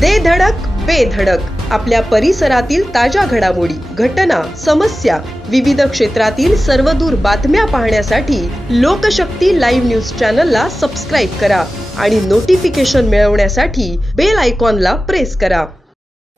दे धडक बेधडक आपल्या परिसरातील ताज्या घडामोडी, घटना, समस्या, विविध क्षेत्रातील सर्वदूर बातम्या पाहण्यासाठी लोकशक्ती लाईव्ह न्यूज चॅनलला सबस्क्राईब करा आणि नोटिफिकेशन मिळवण्यासाठी बेल आयकॉनला प्रेस करा।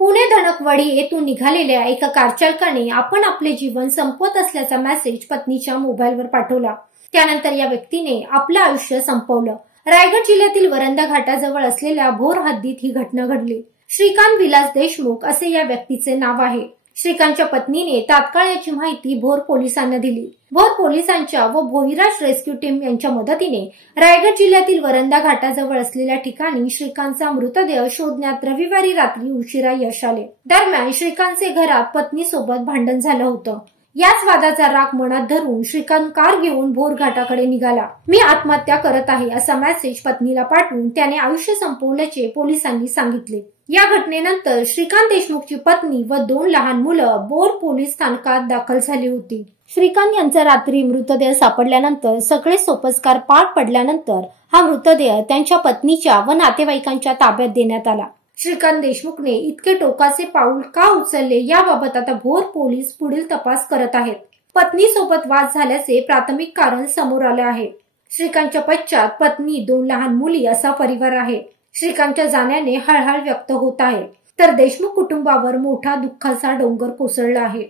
पुणे धनकवडी येथून निघालेल्या एका कारचालकाने आपण आपले जीवन संपवत असल्याचा मेसेज पत्नीच्या मोबाईलवर पाठवला। त्यानंतर या व्यक्तीने आपलं आयुष्य संपवलं। रायगड जिल्ह्यातील वरंदा घाटाजवळ असलेल्या भोर हद्दीत ही घटना घडली। श्रीकांत विलास देशमुख असे या व्यक्तीचे नाव आहे। श्रीकांतच्या पत्नीने तात्काळ याची माहिती भोर पोलिसांना दिली। भोर पोलिसांच्या व भोईराज रेस्क्यू टीम यांच्या मदतीने रायगड जिल्ह्यातील वरंदा घाटाजवळ असलेल्या ठिकाणी श्रीकांतचा मृतदेह शोधण्यात रविवारी रात्री उशिरा यश आले। दरम्यान श्रीकांतचे घरात पत्नीसोबत भांडण झालं होतं। याच वादाचा राग मनात धरून श्रीकांत कार घेऊन भोर घाटाकडे निघाला। मी आत्महत्या करत आहे असा मेसेज पत्नीला पाठवून त्याने आयुष्य संपवल्याचे पोलिसांनी सांगितले। या घटनेनंतर श्रीकांत देशमुखची पत्नी व 2 लहान मुलं भोर पोलीस स्थानकात दाखल झाली होती। श्रीकांत यांचा रात्री मृतदेह सापडल्यानंतर सगळे सोपस्कार पार पडल्यानंतर हा मृतदेह त्यांच्या पत्नीच्या व नातेवाईकांच्या ताब्यात देण्यात आला। श्रीकांत देशमुखने इतके टोकाचे पाऊल का उचलले याबाबत आता भोर पोलीस पुढील तपास करत आहेत। पत्नीसोबत वाद झाल्याचे प्राथमिक कारण समोर आले आहे। श्रीकांतच्या पश्चात पत्नी, 2 लहान मुली असा परिवार आहे। श्रीकांतच्या जाण्याने हळहळ व्यक्त होत आहे, तर देशमुख कुटुंबावर मोठा दुःखाचा डोंगर कोसळला आहे।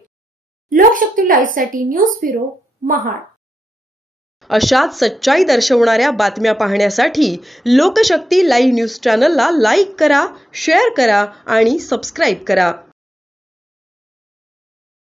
लोकशक्ती लाईव्ह साठी न्यूज ब्युरो, महाड। अशाच सच्चाई दर्शवणाऱ्या बातम्या पाहण्यासाठी लोकशक्ती लाईव्ह न्यूज चॅनलला लाईक करा, शेअर करा आणि सबस्क्राईब करा।